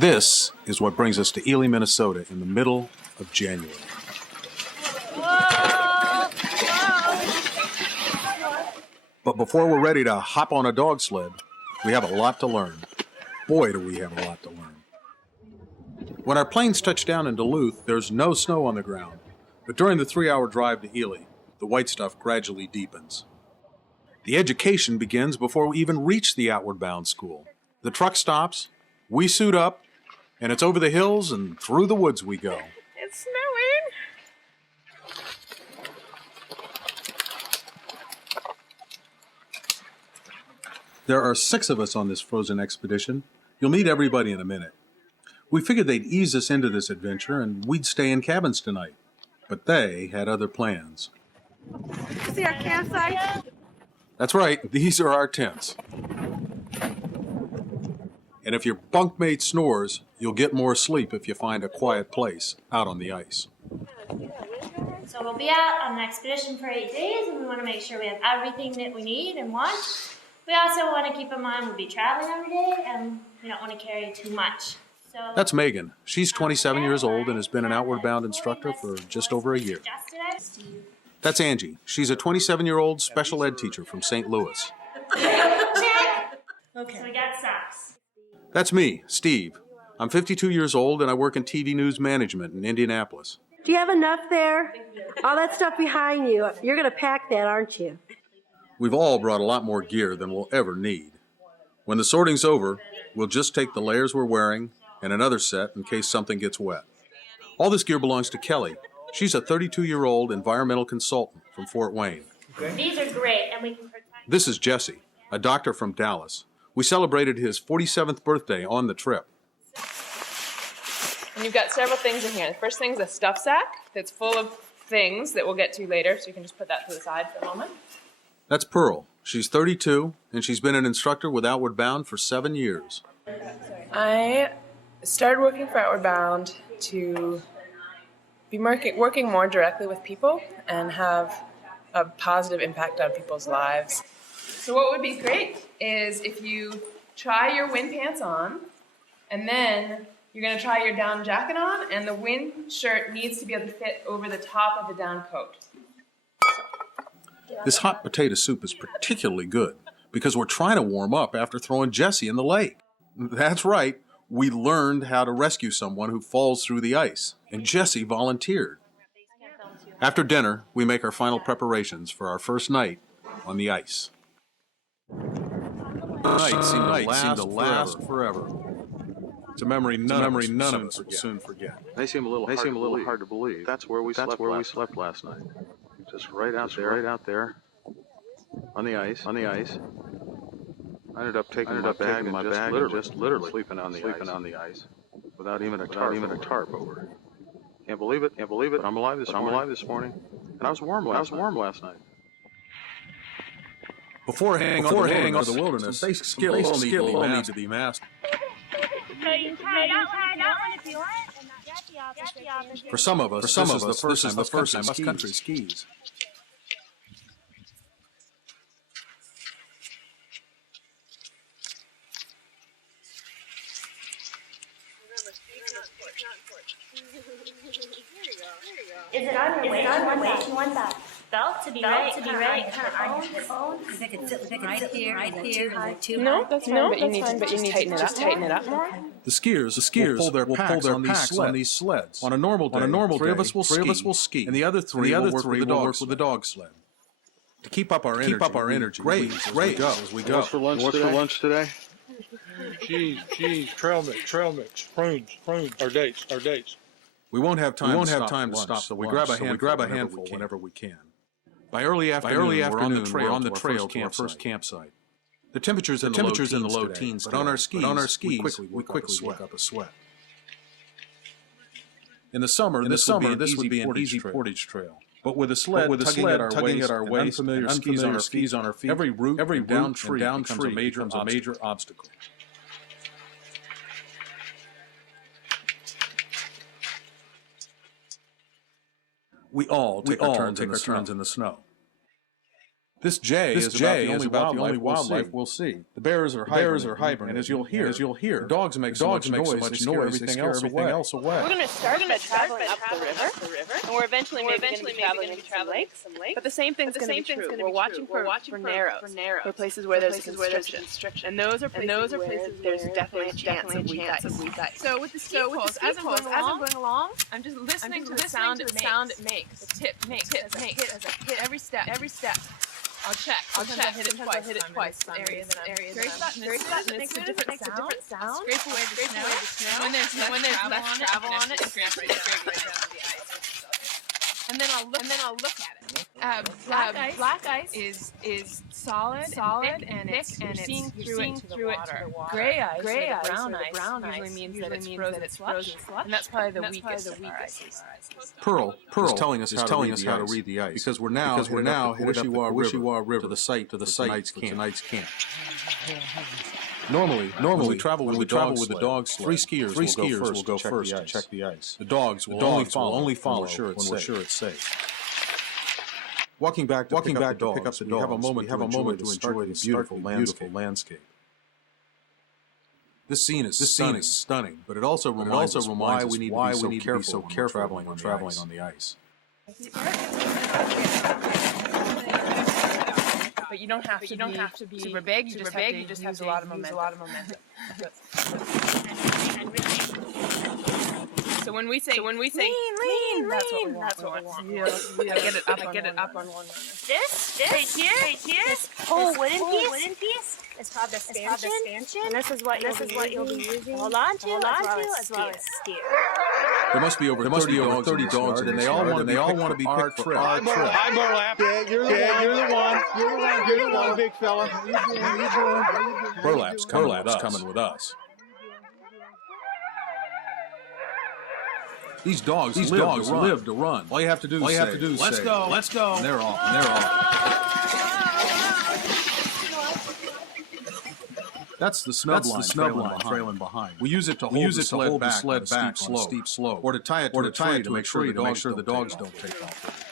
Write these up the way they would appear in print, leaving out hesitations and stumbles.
This is what brings us to Ely, Minnesota in the middle of January. But before we're ready to hop on a dog sled, we have a lot to learn. Boy, do we have a lot to learn. When our planes touch down in Duluth, there's no snow on the ground. But during the 3-hour drive to Ely, the white stuff gradually deepens. The education begins before we even reach the outward bound school. The truck stops, we suit up, and it's over the hills and through the woods we go. It's snowing. There are 6 of us on this frozen expedition. You'll meet everybody in a minute. We figured they'd ease us into this adventure and we'd stay in cabins tonight. But they had other plans. See our campsite? That's right, these are our tents. And if your bunkmate snores, you'll get more sleep if you find a quiet place out on the ice. So we'll be out on an expedition for 8 days, and we want to make sure we have everything that we need and want. We also want to keep in mind we'll be traveling every day, and we don't want to carry too much. So That's Megan. She's 27 years old and has been an outward bound instructor for just over a year. That's Angie. She's a 27-year-old special ed teacher from St. Louis. Okay. So we got socks. That's me, Steve. I'm 52 years old and I work in TV news management in Indianapolis. Do you have enough there? All that stuff behind you, you're going to pack that, aren't you? We've all brought a lot more gear than we'll ever need. When the sorting's over, we'll just take the layers we're wearing and another set in case something gets wet. All this gear belongs to Kelly. She's a 32-year-old environmental consultant from Fort Wayne. Okay. These are great, and we can protect. This is Jesse, a doctor from Dallas. We celebrated his 47th birthday on the trip. And you've got several things in here. The first thing is a stuff sack that's full of things that we'll get to later, so you can just put that to the side for a moment. That's Pearl. She's 32, and she's been an instructor with Outward Bound for 7 years. I started working for Outward Bound to be working more directly with people and have a positive impact on people's lives. So what would be great is if you try your wind pants on, and then you're going to try your down jacket on, and the wind shirt needs to be able to fit over the top of the down coat. This hot potato soup is particularly good because we're trying to warm up after throwing Jesse in the lake. That's right, we learned how to rescue someone who falls through the ice, and Jesse volunteered. After dinner, we make our final preparations for our first night on the ice. The night seemed to last forever. It's a memory none of us will soon forget. They seem a little hard to believe. That's where we slept last night. Just right out there on the ice. I ended up taking my bag and just literally sleeping on the ice without even a tarp over it. Can't believe it. But I'm alive this morning. And I was warm last night. Before hanging on the wilderness, some basic skills all need to be mastered. So you can try that one if you want, and not get the opposite. For some of us, this is the first time country skis. Is it on your waist? You want that belt to be right kind of on your phone? They could sit right here. No, that's fine, but you need to just tighten it up more. The skiers will pull their packs on these sleds. On a normal day, three of us will ski, and the other three will work with the dog sled. To keep up our energy, great as we go. What's for lunch today? Cheese, trail mix, prunes, or dates. We won't have time to stop, so we grab a handful whenever we can. By early afternoon, we're on the trail to our first campsite. The temperature's in the low teens, but on our skis, we quickly work up a sweat. In the summer, this would be an easy portage trail. But with a sled tugging at our waist, unfamiliar skis on our feet, every root and down tree becomes a major obstacle. We all take our turns in the snow. This jay is about the only wildlife we'll see. The bears are hibernating, and as you'll hear, the dogs make so much noise they scare everything else away. We're going to start by traveling up the river, and we're eventually maybe going to be traveling into some lakes. But the same thing's going to be true. We're watching for narrows, for places where there's constriction. And those are places where there's definitely a chance of weak ice. So with the ski poles, as I'm going along, I'm just listening to the sound it makes. The tip makes as I hit every step. I'll check. I hit it twice. Areas. Very flat, and it makes a different sound. Scrape away the snow. When there's less travel on it, scrape right down to the ice. And then I'll look at it. Black ice is solid and thick, and you're seeing through it to the water. Gray ice, brown ice, usually means that it's frozen slush, and that's probably the weakest of our ices. Pearl is telling us how to read the ice, because we're now headed up the Wishiwa River to the site tonight's camp. Normally, when we travel with the dog sled, three skiers will go first to check the ice. The dogs will only follow when we're sure it's safe. Walking back to pick up the dogs, we have a moment to enjoy the beautiful landscape. This scene is stunning, but it also reminds us why we need to be so careful when we're traveling on the ice. But you don't have to be super big. You just have to use a lot of momentum. So when we say lean, that's what we want. Get it up on one runner. This right here, this whole wooden piece is called the stanchion, and this is what you'll be using to hold on to as well as steer. There must be over 30 dogs, and they all want to be picked for our trip. Hi, Burlap. You're the one. You're the one, big fella. Burlap's coming with us. These dogs live to run. All you have to do is say, let's go. And they're off. That's the snub line trailing behind. We use it to hold the sled back on a steep slope, or to tie it to a tree to make sure the dogs don't take off.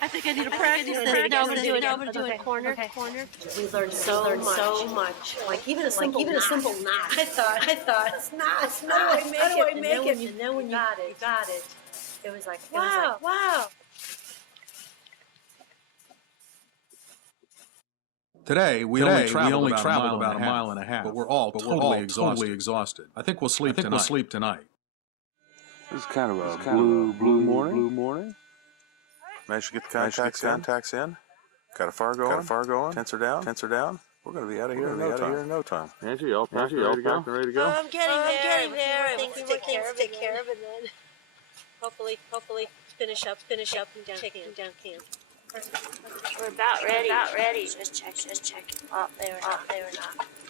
I think I need to practice this. No, I'm gonna do it corner. We learned so much. Like even a simple knot. I thought it's knots. How do I make it? And then when you got it, it was like wow. Today we only traveled about a mile and a half, but we're all totally exhausted. I think we'll sleep tonight. This is kind of a blue morning. Managed to get the contacts in. Got a fire going. Tents are down. We're going to be out of here in no time. Angie, all packed and ready to go? I'm getting there. I'm thinking what things to take care of, and then hopefully finish up and down camp. We're about ready. Just check. Oh, they were not.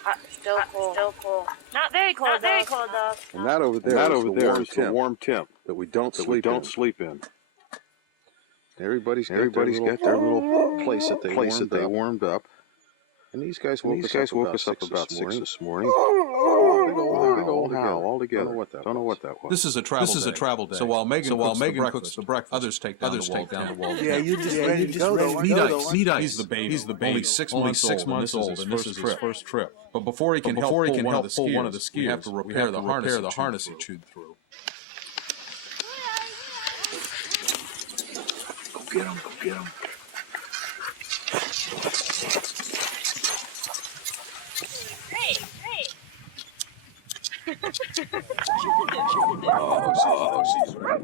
Hot, still cold. Not very cold though. And that over there is the warm temp that we don't sleep in. Everybody's got their little place that they warmed up. And these guys woke us up about 6 this morning. Big old howl all together. Don't know what that was. This is a travel day. So while Megan cooks the breakfast, others take down the wall. Yeah, you're just ready to go. Meat Ice. He's the baby. Only 6 months old, and this is his first trip. But before he can help pull one of the skiers, we have to repair the harness he chewed through. Go get him. Hey. She's right.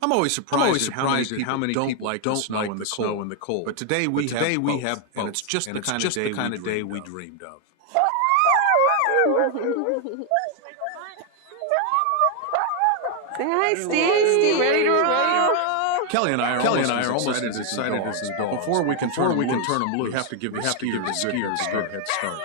I'm always surprised at how many people like the snow and the cold. But today we have, and it's just the kind of day we dreamed of. Say hi, Steve. Ready to roll? Kelly and I are almost as excited as the dogs. Before we can turn them loose, we have to give the skiers a good head start.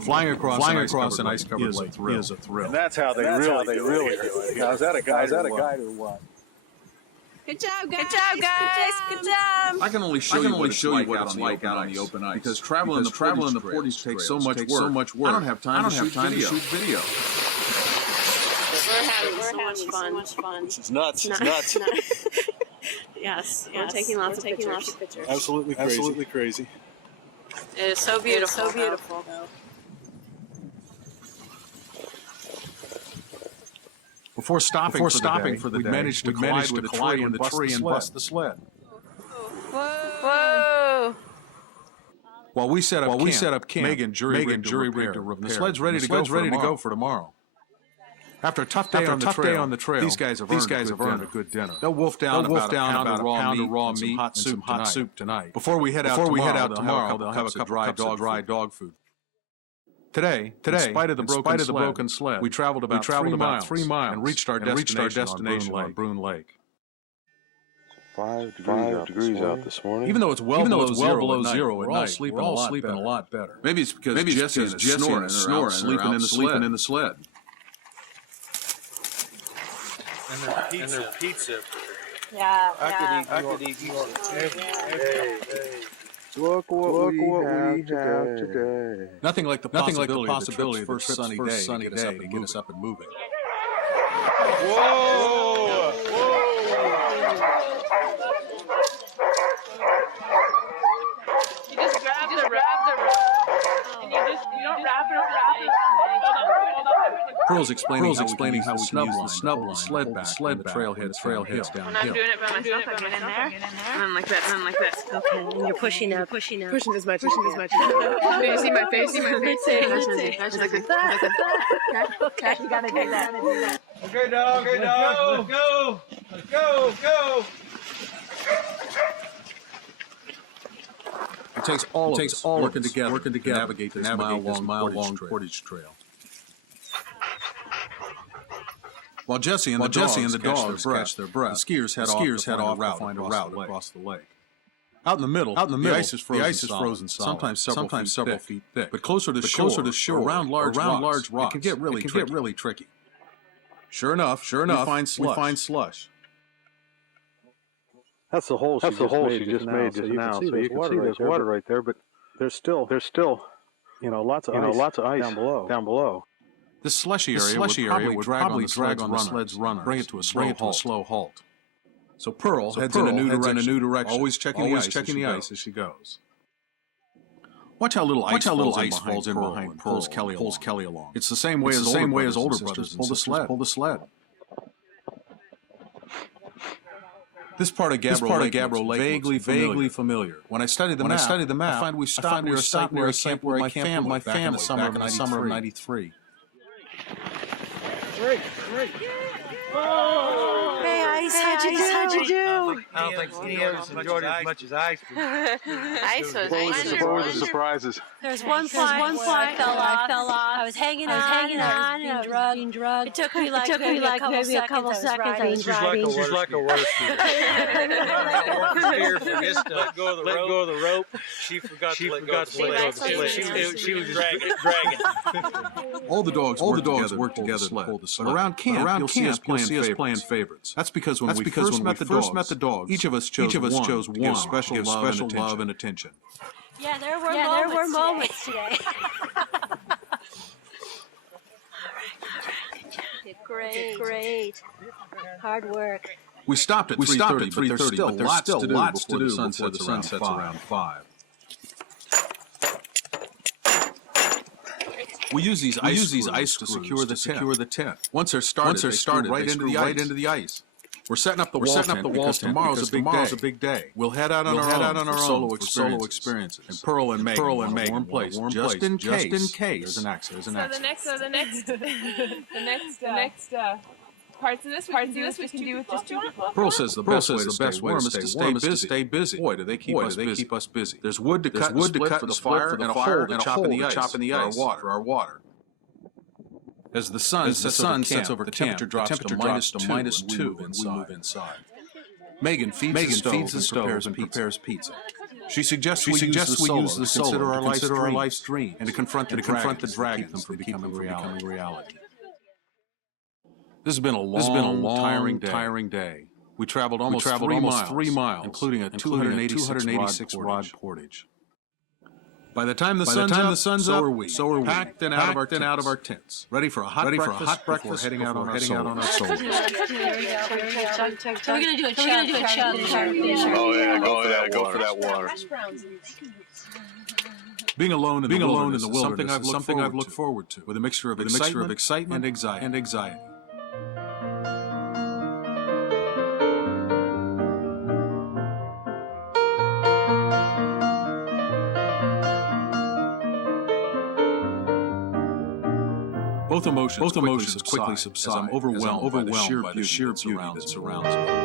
Flying across an ice-covered lake is a thrill. And that's how they really do it. Now, is that a guide or what? Good job, guys. I can only show you what it's like out on the open ice. Because traveling the portage takes so much work. I don't have time to shoot video. having so much fun. This is nuts. It's nuts. Yes, we're taking lots of pictures. Absolutely crazy. Absolutely crazy. It is so beautiful. Before stopping for the day, we managed to collide with the tree and bust the sled. Whoa! While we set up camp, Megan jury rigged a repair. The sled's ready to go for tomorrow. After a tough day on the trail, these guys have earned a good dinner. They'll wolf down about a pound of raw meat and some hot soup tonight. Before we head out tomorrow, they'll have a couple of dry dog food. Today, in spite of the broken sled, we traveled about 3 miles and reached our destination on Broon Lake. 5 degrees out this morning. Even though it's well below zero at night, we're all sleeping a lot better. Maybe it's because Jesse is snoring, sleeping in the sled. And their pizza. Yeah. I could eat more. Hey. Look what we have today. Nothing like the possibility of the first sunny day to get us up and moving. Whoa! You just grab the rope, and you don't wrap it. Pearl's explaining how we can use the snub line, sled back, the trailheads downhill. When I'm doing it by myself, I get in there, and I'm like this. Okay, and you're pushing up. Pushing as much. Can you see my face? Like that. Okay, you gotta do that. Okay, dog. Go. It takes all of us working together to navigate this mile-long portage trail. While Jesse and the dogs catch their breath, the skiers head off to find a route across the lake. Out in the middle, the ice is frozen solid, sometimes several feet thick. But closer to shore, around large rocks, it can get really tricky. Sure enough, we find slush. That's the hole she just made just now. So you can see there's water right there, but there's still, lots of ice down below. This slushy area would probably drag on the sled's runner, bring it to a slow halt. So Pearl heads in a new direction, always checking the ice as she goes. Watch how little ice falls in behind and pulls Kelly along. It's the same way as older brothers pull the sled. This part of Gabbro Lake vaguely familiar. When I study the map, I find we stopped near a site where I camped with my family back in the summer of '93. Great. Hey, Ice, how'd you do? I don't think any of us enjoyed it as much as Ice did. Ice was What were the surprises? There's one point I fell off. I was hanging on and I was being drugged. It took me like maybe a couple seconds. I was riding. She's like a worst Let go of the rope. She forgot to let go of the sled. She was dragging. All the dogs work together to pull the sled. Around camp, you'll see us playing favorites. That's because when we first met the dogs, each of us chose one to give special love and attention. Yeah, there were moments today. Great. Hard work. We stopped at 3:30, but there's still lots to do before the sun sets around 5. We use these ice screws to secure the tent. Once they're started, they screw right into the ice. We're setting up the walls tomorrow's a big day. We'll head out on our own for solo experiences. And Pearl and Megan, warm place, just in case there's an accident. So the next parts of this we can do with just 2 people. Pearl says the best way to stay busy. Boy, do they keep us busy. There's wood to cut for the fire and a hole to chop in the ice for our water. As the sun sets over the temperature drops to -2 and we move inside. Megan feeds the stove and prepares pizza. She suggests we use the solar to consider our life's dream and to confront the dragons from becoming reality. This has been a long, tiring day. We traveled almost 3 miles, including a 286 rod portage. By the time the sun's up, so are we. Packed and out of our tents. Ready for a hot breakfast before heading out on our solo. So we're gonna do a chug. Oh yeah, go for that water. Being alone in the wilderness is something I've looked forward to, with a mixture of excitement and anxiety. Both emotions quickly subside as I'm overwhelmed by the sheer beauty that surrounds me.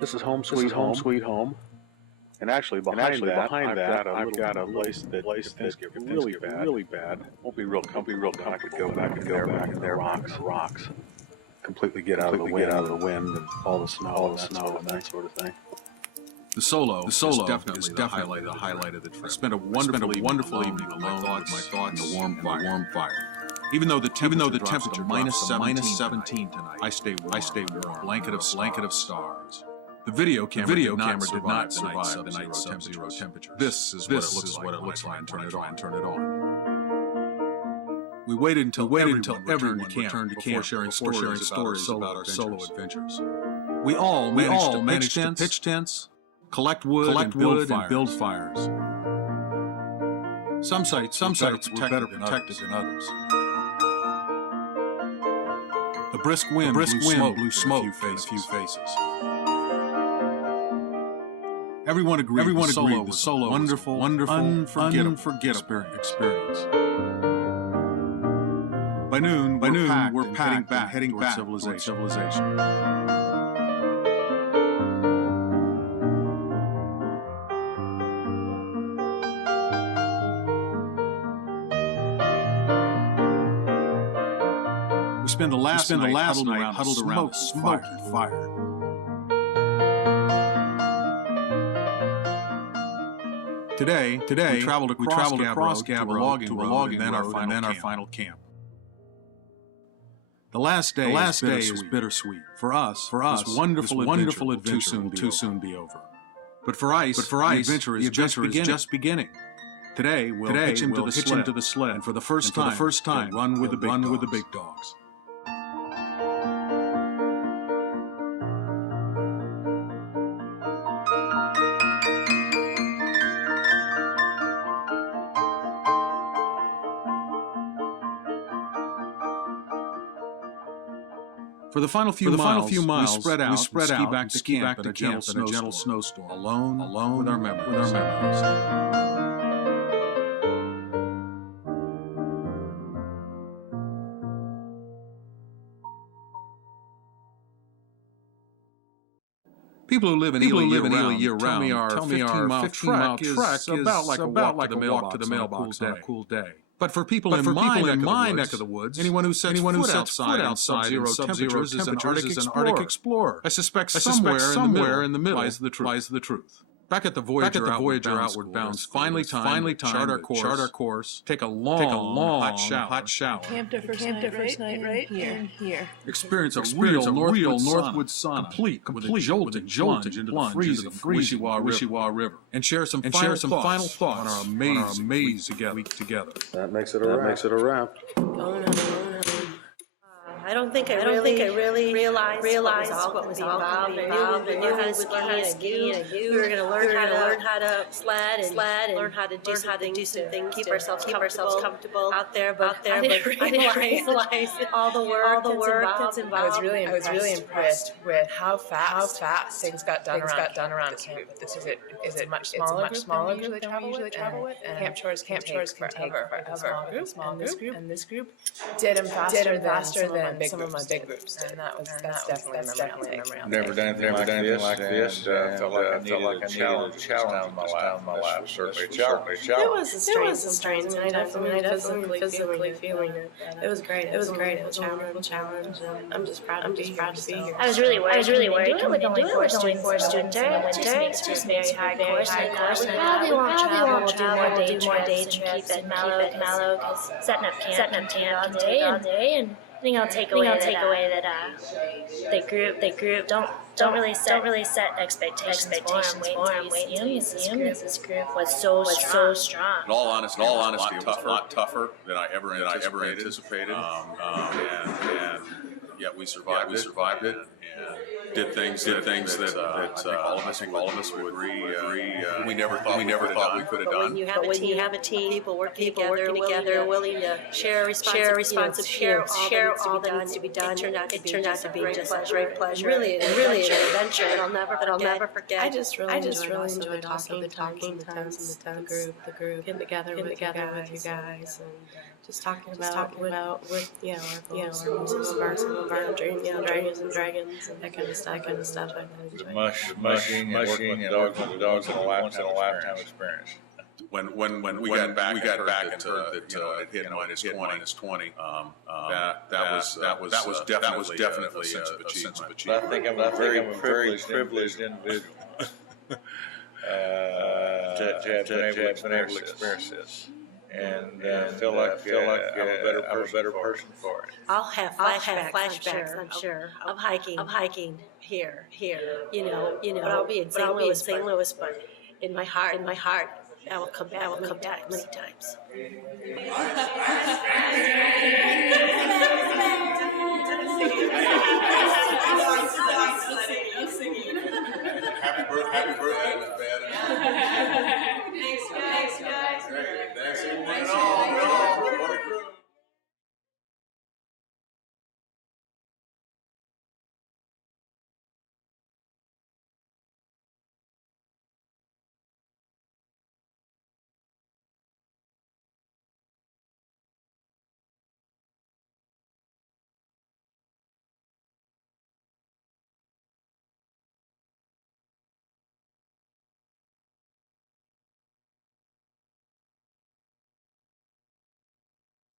This is Home Sweet Home. And actually behind that, I've got a place that get really bad. Won't be real comfortable. I could go back in there, rocks. Completely get out of the wind and all the snow and that sort of thing. The solo is definitely the highlight of the trip. I spent a wonderful evening alone with my thoughts and the warm fire. Even though the temperature drops to minus 17 tonight, I stay warm. Blanket of stars. The video camera did not survive the night sub-zero temperature. This is what it looks like when I turn it on. We waited until everyone returned to camp before sharing stories about our solo adventures. We all managed to pitch tents, collect wood, and build fires. Some sites were better protected than others. The brisk wind blew smoke in a few faces. Everyone agreed the solo was a wonderful, unforgettable experience. By noon, we're packed and heading back toward civilization. We spend the last night huddled around a smoky fire. Today, we traveled across Gab Road to a logging road and then our final camp. The last day is bittersweet. For us, this wonderful adventure will too soon be over. But for Ice, the adventure is just beginning. Today, we'll hitch him to the sled, and for the first time, run with the big dogs. For the final few miles, we spread out, ski back to camp in a gentle snowstorm, alone with our memories. People who live in Ely year-round tell me our 15-mile trek is about like a walk to the mailbox on a cool day. But for people in my neck of the woods, anyone who sets foot outside sub-zero temperatures is an Arctic explorer. I suspect somewhere in the middle lies the truth. Back at the Voyager Outward Bound School, finally time to chart our course, take a long hot shower. Camped our first night right here. Experience a real Northwood sauna, complete with a jolting plunge into the freezing Wishiwa River, and share some final thoughts on our amazing week together. That makes it a wrap. I don't think I really realized what was all involved. I knew how to ski, and we were going to learn how to sled and learn how to do some things to keep ourselves comfortable out there. But I didn't realize all the work that's involved. I was really impressed with how fast things got done around camp. Is it much smaller group than we usually travel with? And camp chores can take forever. And this group did them faster than some of my big groups, and that's definitely a memory. Never done anything like this. Felt like I needed a challenge down my life. Certainly a challenge. It was a strange night. I definitely physically feeling it. It was great. It was a challenge. And I'm just proud to be here. I was really worried coming into it with only 4 students in the winter. It's just very hard course. We probably won't travel. We'll do more day trips and keep it mellow because setting up camp all day and I think I'll take away that the group don't really set expectations for them. This group was so strong. In all honesty, it was a lot tougher than I ever anticipated. And yet we survived it and did things that I think all of us would agree we never thought we could have done. When you have a team, people working together, willing to share responsibility, share all that needs to be done, it turned out to be just a great pleasure. Really an adventure that I'll never forget. I just really enjoyed the talking times and the group, getting together with you guys and just talking about some of our Dungeons and Dragons and that kind of stuff. I really enjoyed. Mushing and working with the dogs in a lifetime experience. When we got back and heard that it hit minus 20, that was definitely a sense of achievement. I think I'm a very privileged individual to have been able to experience this. And feel like I'm a better person for it. I'll have flashbacks, I'm sure, of hiking here. But I'll be in St. Louis, but in my heart, I will come back many times.